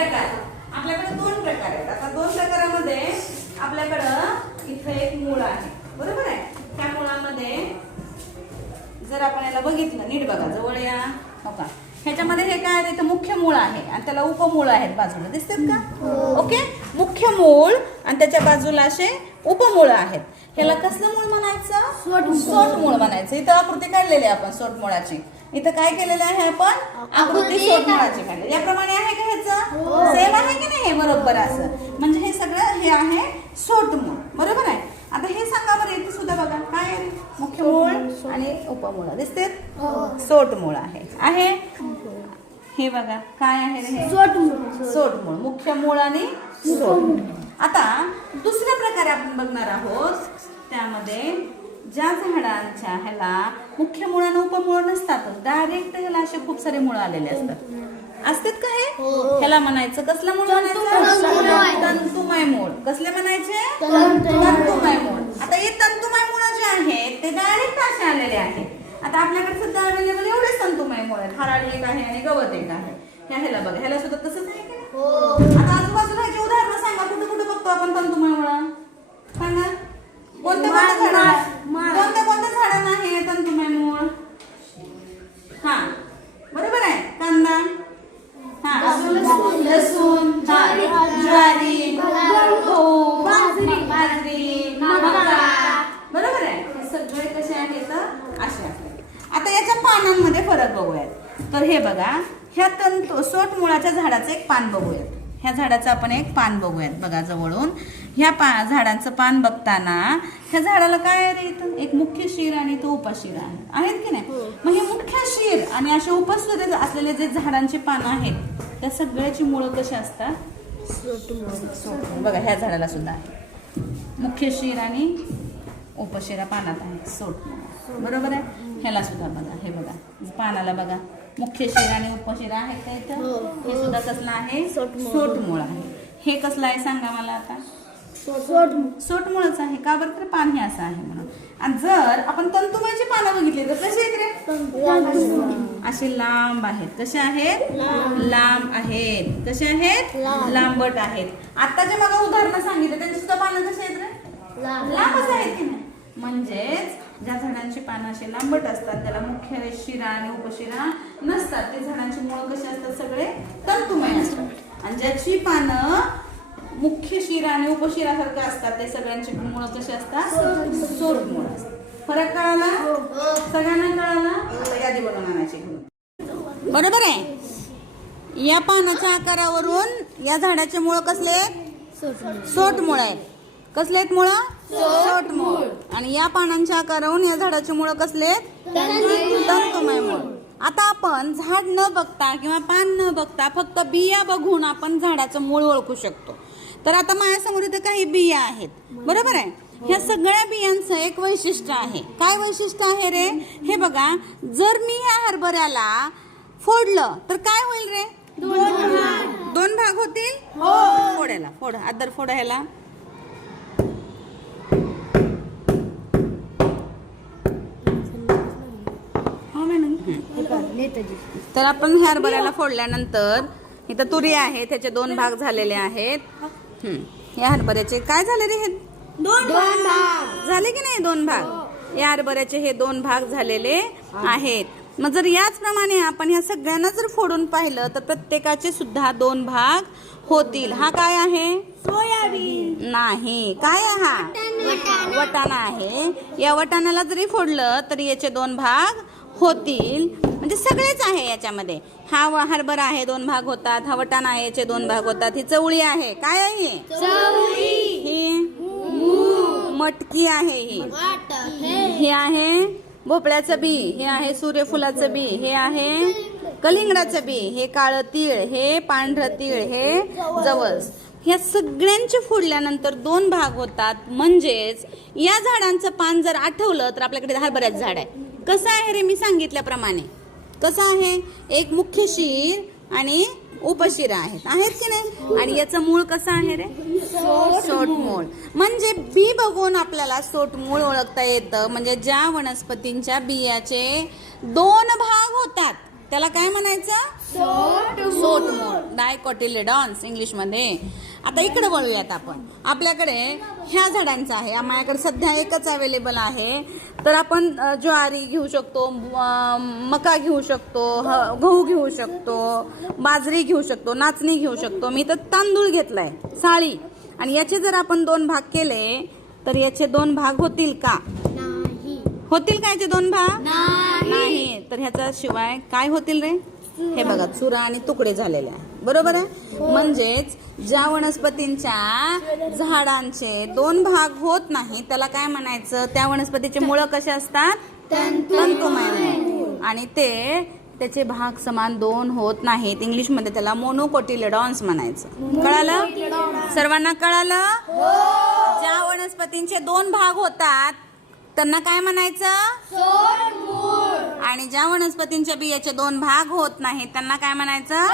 प्रकार. आपल्याकडे दोन प्रकार आहेत. आता दोन प्रकारामध्ये आपल्याकडं इथं एक मूळ आहे. बरोबर आहे? त्या मुळामध्ये जर आपण याला बघितलं नीट बघा जवळ या. हो का? ह्याच्यामध्ये हे काय आहे? इथं मुख्य मूळ आहे आणि त्याला उपमूळ आहेत बाजूला. दिसतात का? ओके? मुख्य मूळ आणि त्याच्या बाजूला असे उपमूळ आहेत. ह्याला कसलं मूळ म्हणायचं? सोट मूळ. म्हणायचं. इथं आकृती काढलेली आहे आपण सोट मुळाची. इथं काय केलेलं आहे आपण? आकृती सोट मुळाची काढलेली याप्रमाणे आहे का ह्याचं? सेम आहे की नाही हे बरोबर असं? म्हणजे हे सगळं हे आहे सोट मूळ. बरोबर आहे? आता हे सांगा बरं इथे सुद्धा बघा. काय आहे? मुख्य मूळ आणि उपमूळ. दिसते? सोट मूळ आहे. आहे? हे बघा. काय आहे रे हे? सोट मूळ. मुख्य मूळ आणि सोट मूळ. आता दुसऱ्या प्रकारे आपण बघणार आहोत त्यामध्ये ज्या झाडांच्या ह्याला मुख्य मूळ आणि उपमूळ नसतात डायरेक्ट ह्याला असे खूप सारे मुळ आलेले असतात. असतात का हे? ह्याला म्हणायचं कसलं मूळ म्हणायचं? तंतुमय मूळ. कसले म्हणायचे? तंतुमय मूळ. आता हे तंतुमय मूळ जे आहेत ते डायरेक्ट असे आलेले आहेत. आता आपल्याकडे सध्या अवेलेबल एवढेच तंतुमय मूळ आहेत. हराळी एक आहे आणि गवत एक आहे. ह्या ह्याला बघा. ह्याला सुद्धा तसंच आहे की? नाही? आता आजूबाजूला सांगा कुठे कुठे बघतो आपण तंतुमय मुळ सांगा कोणत्या कोणत्या झाडांना कोणत्या कोणत्या झाडांना आहे तंतुमय मूळ हा. बरोबर आहे. कांदा. हा. लसूण. ज्वारी. गहू. बाजरी. मका. बरोबर आहे. हे सगळे कसे आहेत? असे आहेत. आता याच्या पानांमध्ये फरक बघूयात. तर हे बघा ह्या तंतू सोट मुळाच्या झाडाचं एक पान बघूयात. ह्या झाडाचं आपण एक पान बघूयात बघा जवळून. ह्या पा झाडांचं पान बघताना ह्या झाडाला काय आहे रे इथं? एक मुख्य शिर आणि तो उपशिर आहे. आहेत की नाही? मग हे मुख्य शिर आणि असे उपस्थित असलेले जे झाडांची पानं आहेत त्या सगळ्याची मुळं कशी असतात? सोट बघा ह्या झाडाला सुद्धा आहे. मुख्य शिर आणि उपशिरा पानात आहे सोट बरोबर आहे? ह्याला सुद्धा बघा. हे बघा. पानाला बघा. मुख्य शिर आणि उपशिरा आहे का इथं? हे. सुद्धा कसलं आहे? सोट मूळ आहे. हे कसलं आहे सांगा मला आता? सोटमुळच आहे का? बरं तर पान हे असं आहे म्हणून. आणि जर आपण तंतुमयची पानं बघितली तर कशी आहेत रे? असे लांब आहेत. कसे आहेत? लांब. आहेत. कसे आहेत? लांबट आहेत. आता जे मला उदाहरणं सांगितलं त्यांची सुद्धा पानं कशी आहेत रे? लांबच आहेत की नाही? म्हणजेच ज्या झाडांची पानं असे लांबट असतात त्याला मुख्य शिरा आणि उपशिरा नसतात ते झाडांची मुळं कशी असतात सगळे? तंतुमय असतात. आणि ज्याची पानं मुख्य शिरा आणि उपशिरासारखं असतात ते सगळ्यांची मुळं कशी असतात? सोट मुळ असतात. फरक कळाला? सगळ्यांना कळाला? यादी बनवून आणायची घेऊन. बरोबर आहे? या पानाच्या आकारावरून या झाडाचे मुळ कसले? आहेत? सोट मुळ आहेत कसले आहेत मुळ? सोट मुळ आणि या पानांच्या आकारावरून या झाडाचे मुळ कसले आहेत? तंतुमय मूळ आता आपण झाड न बघता किंवा पान न बघता फक्त बिया बघून आपण झाडाचं मूळ ओळखू शकतो. तर आता माझ्यासमोर इथे काही बिया आहेत. बरोबर आहे? ह्या सगळ्या बियांचं एक वैशिष्ट्य आहे. काय वैशिष्ट्य आहे रे? हे बघा जर मी ह्या हरभऱ्याला फोडलं तर काय होईल रे? दोन भाग. होतील? फोडायला फोड. आदर फोड ह्याला हो मॅडम तर. आपण ह्या हरभऱ्याला फोडल्यानंतर इथं तुरी आहे त्याचे दोन भाग झालेले आहेत. या हरभऱ्याचे काय झाले रे हे? दोन भाग. झाले की नाही दोन भाग? या हरभऱ्याचे हे दोन भाग झालेले आहेत. मग जर याचप्रमाणे आपण ह्या सगळ्यांना जर फोडून पाहिलं तर प्रत्येकाचे सुद्धा दोन भाग होतील. हा काय आहे? सोयाबीन. नाही. काय हा? वटाणा. आहे. या वटाण्याला जरी फोडलं तरी याचे दोन भाग होतील. म्हणजे सगळेच आहे याच्यामध्ये. हा हरभरा आहे दोन भाग होतात. हा वटाणा आहे याचे दोन भाग होतात. ही चवळी आहे. काय आहे ही? ही मटकी आहे ही. हे आहे भोपळ्याचं बी. हे आहे सूर्यफुलाचं बी. हे आहे कलिंगडाचं बी. हे काळं तीळ. हे पांढरं तीळ. हे जवस. ह्या सगळ्यांचे फोडल्यानंतर दोन भाग होतात. म्हणजेच या झाडांचं पान जर आठवलं तर आपल्याकडे हरभऱ्याचं झाड आहे. कसं आहे रे मी सांगितल्याप्रमाणे? कसं आहे? एक मुख्य शीर आणि उपशिरा आहेत. आहेत की नाही? आणि याचं मूळ कसं आहे रे? सोट मूळ म्हणजे बी बघून आपल्याला सोट मूळ ओळखता येतं. म्हणजे ज्या वनस्पतींच्या बियाचे दोन भाग होतात. त्याला काय म्हणायचं? सोट मूळ डायकॉटिलेडॉन्स इंग्लिशमध्ये. आता इकडे वळूयात आपण. आपल्याकडे ह्या झाडांचं आहे. माझ्याकडे सध्या एकच अवेलेबल आहे. तर आपण ज्वारी घेऊ शकतो मका घेऊ शकतो गहू घेऊ शकतो बाजरी घेऊ शकतो नाचणी घेऊ शकतो. मी तर तांदूळ घेतलाय साळी. आणि याचे जर आपण दोन भाग केले तर याचे दोन भाग होतील का? होतील का याचे दोन भाग? नाही. नाही. तर ह्याचा शिवाय काय होतील रे? हे बघा चुरा आणि तुकडे झालेले आहे. बरोबर आहे? म्हणजेच ज्या वनस्पतींच्या झाडांचे दोन भाग होत नाही त्याला काय म्हणायचं? त्या वनस्पतीचे मुळं कसे असतात? तंतुमय. आणि ते त्याचे भाग समान दोन होत नाहीत. इंग्लिशमध्ये त्याला मोनोकोटिलेडॉन्स म्हणायचं. कळालं? सर्वांना कळालं? ज्या वनस्पतींचे दोन भाग होतात त्यांना काय म्हणायचं? आणि ज्या वनस्पतींच्या बियाचे दोन भाग होत नाहीत त्यांना काय म्हणायचं?